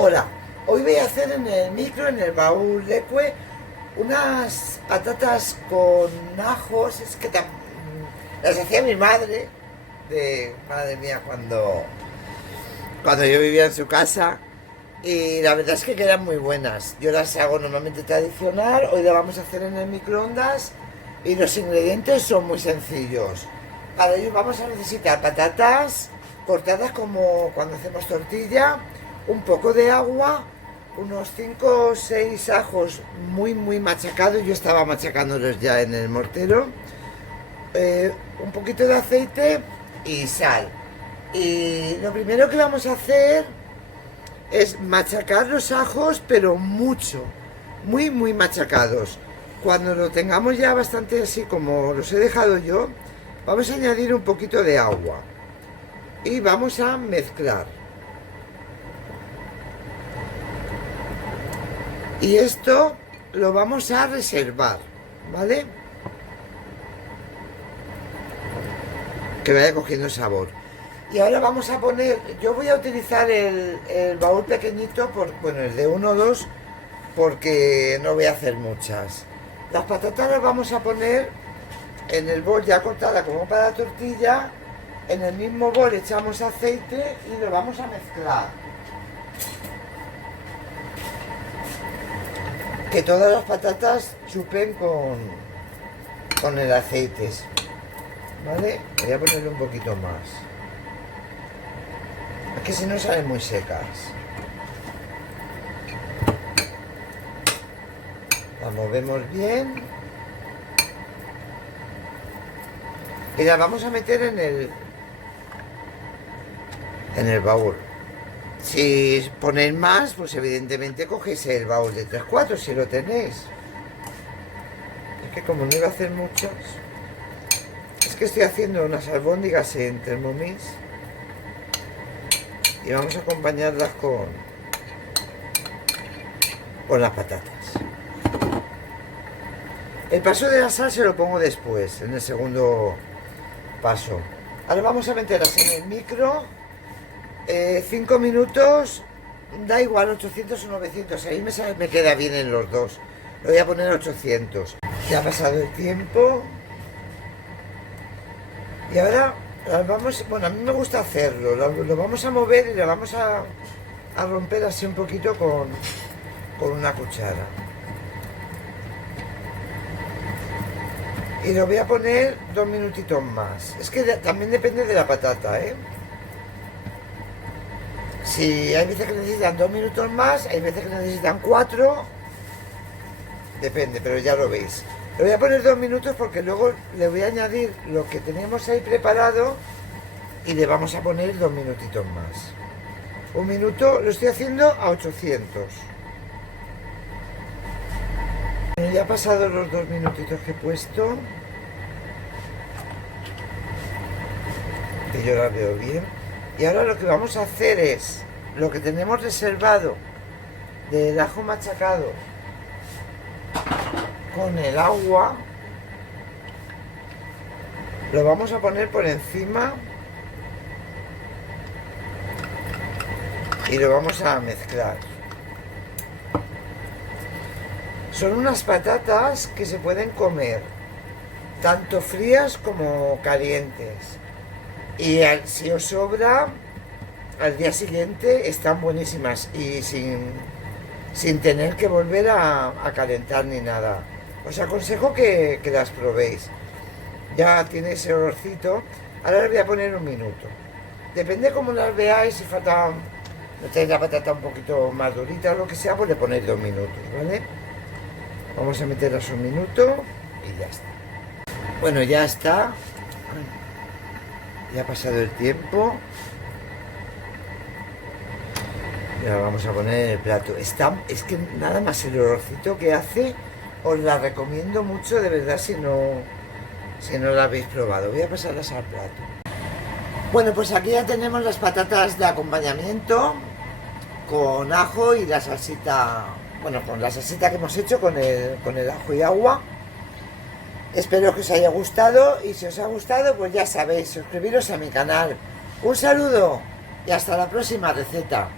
Hola, hoy voy a hacer en el micro, en el baúl Leque, unas patatas con ajos. Es que las hacía mi madre, madre mía, cuando yo vivía en su casa. Y la verdad es que quedan muy buenas. Yo las hago normalmente tradicional, hoy las vamos a hacer en el microondas y los ingredientes son muy sencillos. Para ello vamos a necesitar patatas cortadas como cuando hacemos tortilla, un poco de agua, unos 5 o 6 ajos muy machacados, yo estaba machacándolos ya en el mortero, un poquito de aceite y sal. Y lo primero que vamos a hacer es machacar los ajos, pero mucho, muy machacados. Cuando lo tengamos ya bastante así como los he dejado yo, vamos a añadir un poquito de agua y vamos a mezclar. Y esto lo vamos a reservar, ¿vale? Que vaya cogiendo sabor. Y ahora vamos a poner, yo voy a utilizar el baúl pequeñito, bueno, el de 1 o 2, porque no voy a hacer muchas. Las patatas las vamos a poner en el bol ya cortada como para la tortilla. En el mismo bol echamos aceite y lo vamos a mezclar. Que todas las patatas chupen con el aceite, ¿vale? Voy a ponerle un poquito más. Es que si no salen muy secas. La movemos bien. Y la vamos a meter en el baúl. Si ponéis más, pues evidentemente cogéis el baúl de 3/4 si lo tenéis. Es que como no iba a hacer muchas, es que estoy haciendo unas albóndigas en Thermomix y vamos a acompañarlas con las patatas. El paso de la sal se lo pongo después, en el segundo paso. Ahora vamos a meterlas en el micro 5 minutos, da igual 800 o 900, ahí me queda bien en los dos. Lo voy a poner a 800. Ya ha pasado el tiempo. Y ahora vamos, bueno, a mí me gusta hacerlo, lo vamos a mover y lo vamos a romper así un poquito con una cuchara. Y lo voy a poner 2 minutitos más. Es que también depende de la patata, ¿eh? Si hay veces que necesitan 2 minutos más, hay veces que necesitan 4. Depende, pero ya lo veis. Le voy a poner 2 minutos porque luego le voy a añadir lo que teníamos ahí preparado y le vamos a poner 2 minutitos más. 1 minuto, lo estoy haciendo a 800. Bueno, ya ha pasado los 2 minutitos que he puesto. Que yo la veo bien. Y ahora lo que vamos a hacer es lo que tenemos reservado del ajo machacado con el agua, lo vamos a poner por encima y lo vamos a mezclar. Son unas patatas que se pueden comer tanto frías como calientes. Y si os sobra, al día siguiente están buenísimas y sin tener que volver a calentar ni nada. Os aconsejo que las probéis. Ya tiene ese olorcito. Ahora les voy a poner 1 minuto. Depende cómo las veáis, si falta, no tenéis la patata un poquito más durita o lo que sea, pues le ponéis 2 minutos, ¿vale? Vamos a meterlas 1 minuto y ya está. Bueno, ya está. Ya ha pasado el tiempo. Ya vamos a poner en el plato. Es que nada más el olorcito que hace, os la recomiendo mucho, de verdad, si no la habéis probado. Voy a pasarlas al plato. Bueno, pues aquí ya tenemos las patatas de acompañamiento con ajo y la salsita, bueno, con la salsita que hemos hecho con el ajo y agua. Espero que os haya gustado y si os ha gustado, pues ya sabéis, suscribiros a mi canal. Un saludo y hasta la próxima receta.